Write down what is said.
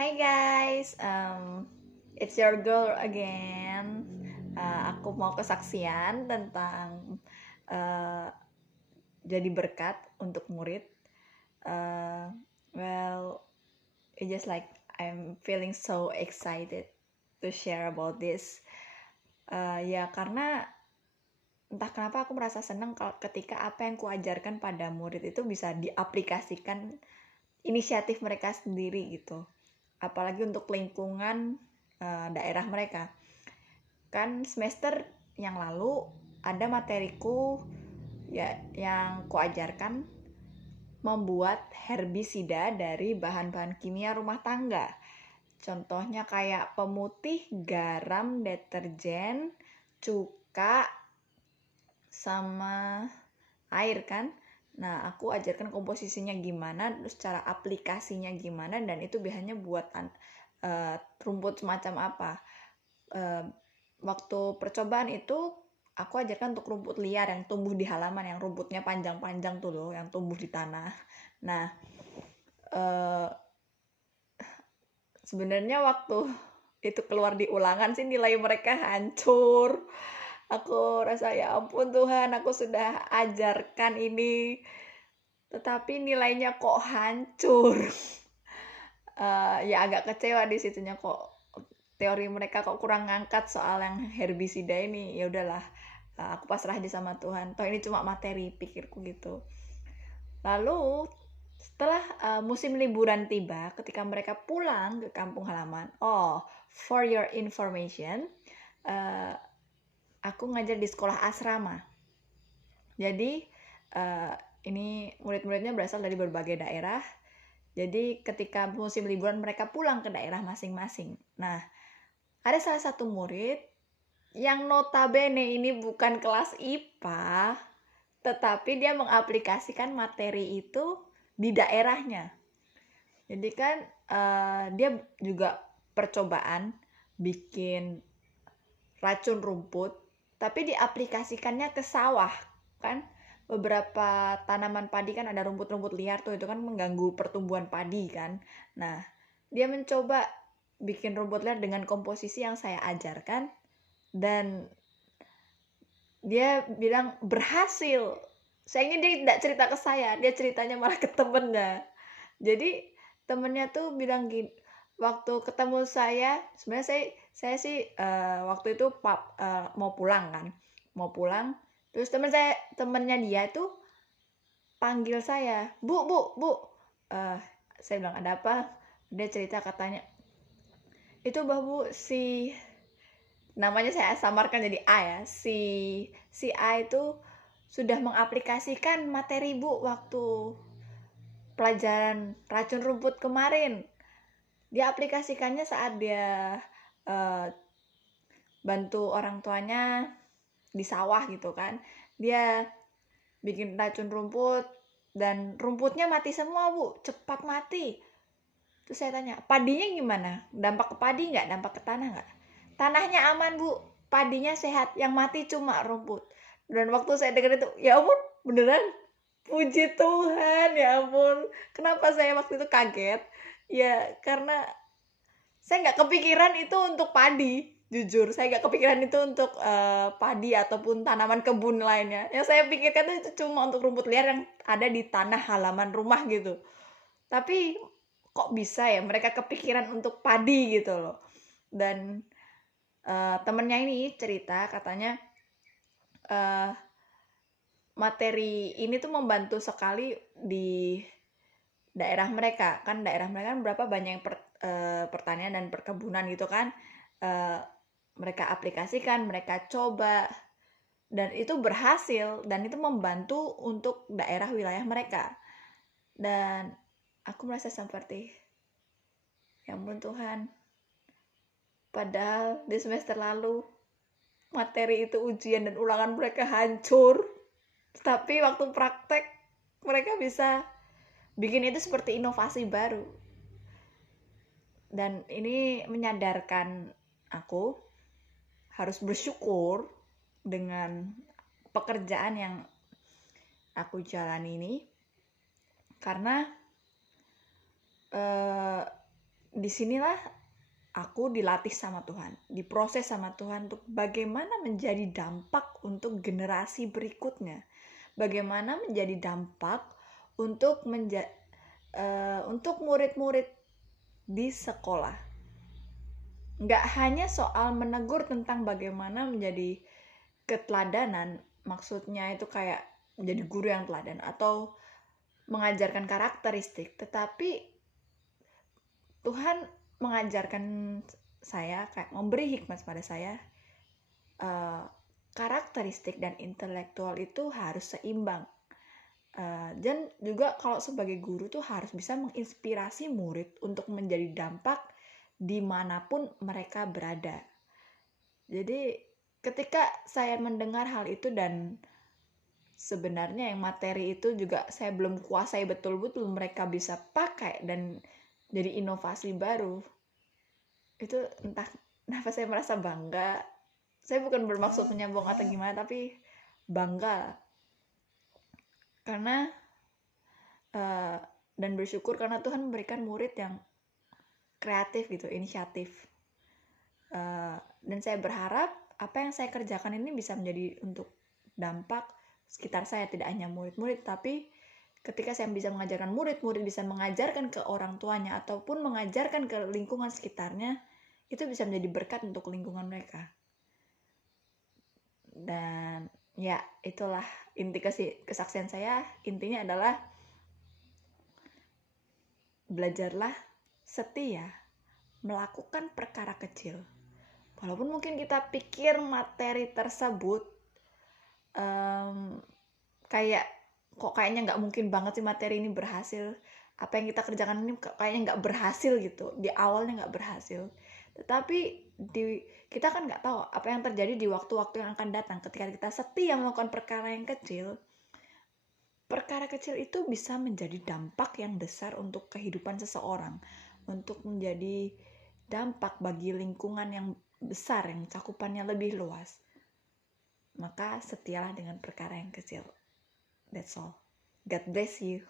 Hai guys, it's your girl again. Aku mau kesaksian tentang uh, jadi berkat untuk murid. Uh, well, it just like I'm feeling so excited to share about this. Ya karena entah kenapa aku merasa senang ketika apa yang kuajarkan pada murid itu bisa diaplikasikan inisiatif mereka sendiri gitu. Apalagi untuk lingkungan daerah mereka. Kan semester yang lalu ada materiku ya yang kuajarkan membuat herbisida dari bahan-bahan kimia rumah tangga. Contohnya kayak pemutih, garam, deterjen, cuka, sama air kan. Nah, aku ajarkan komposisinya gimana, terus cara aplikasinya gimana, dan itu biasanya buat rumput semacam apa. Waktu percobaan itu aku ajarkan untuk rumput liar yang tumbuh di halaman, yang rumputnya panjang-panjang tuh loh, yang tumbuh di tanah. Nah, sebenarnya waktu itu keluar di ulangan sih nilai mereka hancur. Aku rasa ya ampun Tuhan, aku sudah ajarkan ini, tetapi nilainya kok hancur. Ya agak kecewa di situnya, kok teori mereka kok kurang ngangkat soal yang herbisida ini. Ya udahlah, aku pasrah aja sama Tuhan. Toh ini cuma materi, pikirku gitu. Lalu setelah musim liburan tiba, ketika mereka pulang ke kampung halaman, for your information, aku ngajar di sekolah asrama. Jadi ini murid-muridnya berasal dari berbagai daerah. Jadi ketika musim liburan mereka pulang ke daerah masing-masing. Nah, ada salah satu murid yang notabene ini bukan kelas IPA, tetapi dia mengaplikasikan materi itu di daerahnya. Jadi kan dia juga percobaan bikin racun rumput, tapi diaplikasikannya ke sawah kan. Beberapa tanaman padi kan ada rumput-rumput liar tuh, itu kan mengganggu pertumbuhan padi kan. Nah, dia mencoba bikin rumput liar dengan komposisi yang saya ajarkan, dan dia bilang berhasil. Sayangnya dia tidak cerita ke saya, dia ceritanya malah ke temennya. Jadi temennya tuh bilang gini, waktu ketemu saya, sebenarnya saya sih waktu itu mau pulang kan, mau pulang, terus temennya dia tuh panggil saya, bu, saya bilang ada apa? Dia cerita katanya, itu bu, si namanya saya samarkan jadi A ya, si A itu sudah mengaplikasikan materi bu waktu pelajaran racun rumput kemarin. Dia aplikasikannya saat dia bantu orang tuanya di sawah gitu kan. Dia bikin racun rumput dan rumputnya mati semua bu, cepat mati. Terus saya tanya, padinya gimana? Dampak ke padi nggak? Dampak ke tanah nggak? Tanahnya aman bu, padinya sehat, yang mati cuma rumput. Dan waktu saya dengar itu, ya ampun, beneran, puji Tuhan, ya ampun. Kenapa saya waktu itu kaget? Ya karena saya nggak kepikiran itu untuk padi. Jujur, saya nggak kepikiran itu untuk padi ataupun tanaman kebun lainnya. Yang saya pikirkan itu cuma untuk rumput liar yang ada di tanah halaman rumah gitu. Tapi kok bisa ya mereka kepikiran untuk padi gitu loh. Dan temennya ini cerita katanya materi ini tuh membantu sekali di daerah mereka. Kan daerah mereka kan berapa banyak yang pertanian dan perkebunan gitu kan. Mereka aplikasikan, mereka coba, dan itu berhasil, dan itu membantu untuk daerah wilayah mereka. Dan aku merasa seperti, ya ampun Tuhan, padahal di semester lalu materi itu ujian dan ulangan mereka hancur, tapi waktu praktek mereka bisa bikin itu seperti inovasi baru. Dan ini menyadarkan aku harus bersyukur dengan pekerjaan yang aku jalani ini, karena disinilah aku dilatih sama Tuhan, diproses sama Tuhan untuk bagaimana menjadi dampak untuk generasi berikutnya, bagaimana menjadi dampak untuk murid-murid di sekolah. Nggak hanya soal menegur tentang bagaimana menjadi keteladanan, maksudnya itu kayak menjadi guru yang teladan atau mengajarkan karakteristik, tetapi Tuhan mengajarkan saya, kayak memberi hikmat pada saya, karakteristik dan intelektual itu harus seimbang. Dan juga kalau sebagai guru tuh harus bisa menginspirasi murid untuk menjadi dampak dimanapun mereka berada. Jadi ketika saya mendengar hal itu, dan sebenarnya yang materi itu juga saya belum kuasai betul-betul mereka bisa pakai dan jadi inovasi baru, itu entah kenapa saya merasa bangga. Saya bukan bermaksud menyombong atau gimana, tapi bangga karena dan bersyukur karena Tuhan memberikan murid yang kreatif gitu, inisiatif. Dan saya berharap apa yang saya kerjakan ini bisa menjadi untuk dampak sekitar saya, tidak hanya murid-murid, tapi ketika saya bisa mengajarkan murid-murid bisa mengajarkan ke orang tuanya ataupun mengajarkan ke lingkungan sekitarnya, itu bisa menjadi berkat untuk lingkungan mereka. Dan ya, itulah inti kesaksian saya. Intinya adalah belajarlah setia melakukan perkara kecil. Walaupun mungkin kita pikir materi tersebut kayaknya nggak mungkin banget sih materi ini berhasil, apa yang kita kerjakan ini kayaknya nggak berhasil gitu, di awalnya nggak berhasil. Tetapi kita kan nggak tahu apa yang terjadi di waktu-waktu yang akan datang. Ketika kita setia melakukan perkara yang kecil, perkara kecil itu bisa menjadi dampak yang besar untuk kehidupan seseorang, untuk menjadi dampak bagi lingkungan yang besar, yang cakupannya lebih luas. Maka setialah dengan perkara yang kecil. That's all. God bless you.